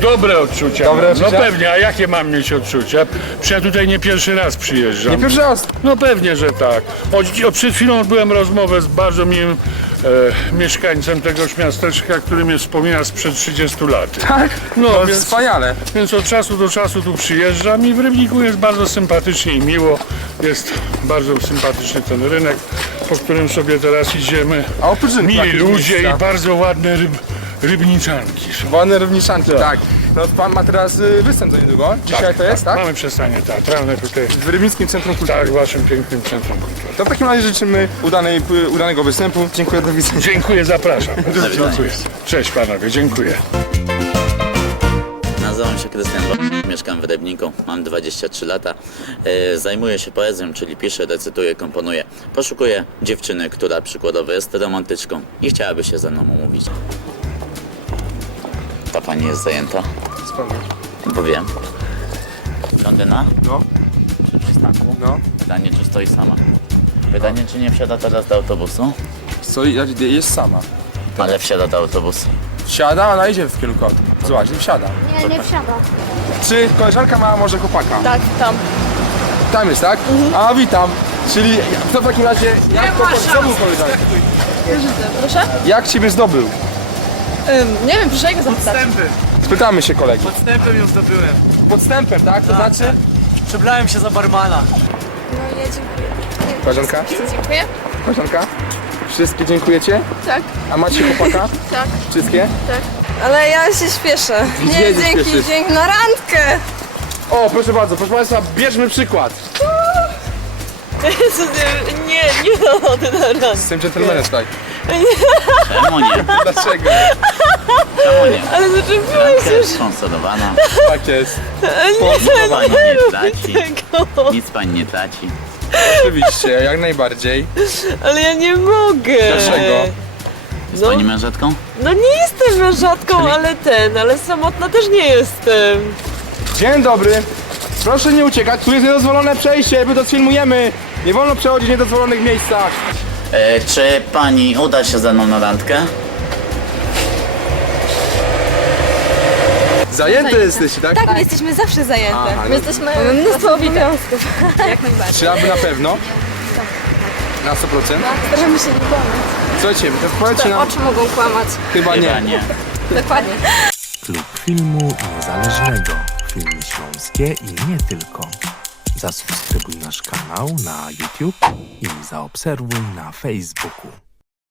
Dobre odczucia. Dobre odczucia? No pewnie, a jakie mam mieć odczucia? Przecież ja tutaj nie pierwszy raz przyjeżdżam. Nie pierwszy raz. No pewnie, że tak. Przed chwilą odbyłem rozmowę z bardzo miłym mieszkańcem tegoż miasteczka, który mnie wspomina sprzed 30 lat. Tak? No, To więc- wspaniale. Więc od czasu do czasu tu przyjeżdżam i w Rybniku jest bardzo sympatycznie i miło. Jest bardzo sympatyczny ten rynek, po którym sobie teraz idziemy. A oprócz rynku Mili jakieś ludzie miejsca? i bardzo ładne rybniczanki. Wolne równiszanki, Tak. tak. No pan ma teraz występ za niedługo. Dzisiaj to jest, tak? Mamy przestanie teatralne tutaj. W Rybnickim Centrum Kultury. Tak, w waszym pięknym centrum kultury. To w takim razie życzymy udanego występu. Dziękuję, do widzenia. Dziękuję, zapraszam. Dziękuję. Cześć panowie, dziękuję. Nazywam się Krystian, mieszkam w Rybniku, mam 23 lata. Zajmuję się poezją, czyli piszę, recytuję, komponuję. Poszukuję dziewczyny, która przykładowo jest romantyczką i chciałaby się ze mną umówić. Ta pani jest zajęta? Sprawdzę. Bo wiem. Blondyna? No, Przy przystanku? no. Pytanie, czy stoi sama? Pytanie, czy nie wsiada teraz do autobusu? Jest sama. Ale wsiada do autobusu. Wsiada, ona idzie w kierunku auta. Zobacz, nie wsiada. Nie, nie wsiada. Czy koleżanka ma może chłopaka? Tak, tam. Tam jest, tak? A, witam. Czyli to w takim razie, jak to zdobył koleżankę? Proszę? Jak ciebie zdobył? Nie wiem, proszę go zapytać. Spytamy się kolegi. Podstępem ją zdobyłem. Podstępem, tak? To znaczy? Przebrałem się za barmana. No, ja dziękuję. Koleżanka? Dziękuję? Koleżanka? Wszystkie dziękujecie? Tak, A macie chłopaka? tak, Wszystkie? tak. Ale ja się śpieszę. Gdzie Nie, się dzięki, śpieszysz? dzięki. Na randkę! O, proszę bardzo, proszę Państwa, bierzmy przykład. Jezu, nie no, ty na randkę. Z tym dżentelmenem, tak. Czemu nie? Dlaczego? Czemu nie? Ale zaczepiłeś Randka jest sponsorowana. Tak jest. Pani nie traci. tego. Nic pani nie traci. Oczywiście, jak najbardziej. Ale ja nie mogę. Dlaczego? Jest No, pani mężatką? no nie jestem mężatką, ale samotna też nie jestem. Dzień dobry. Proszę nie uciekać, tu jest niedozwolone przejście, my to sfilmujemy. Nie wolno przechodzić w niedozwolonych miejscach. Czy pani uda się ze mną na randkę? Zajęte jesteście, tak? Tak, my jesteśmy zawsze zajęte. Aha, My no. jesteśmy Mamy mnóstwo obowiązków. jak najbardziej. Czy aby na pewno? Na 100%? Staramy się nie kłamać. Słuchajcie, to powiedzcie nam, Oczy mogą kłamać. chyba Chyba nie. nie. Dokładnie. Klub Filmu Niezależnego. Filmy śląskie i nie tylko. Zasubskrybuj nasz kanał na YouTube i zaobserwuj na Facebooku.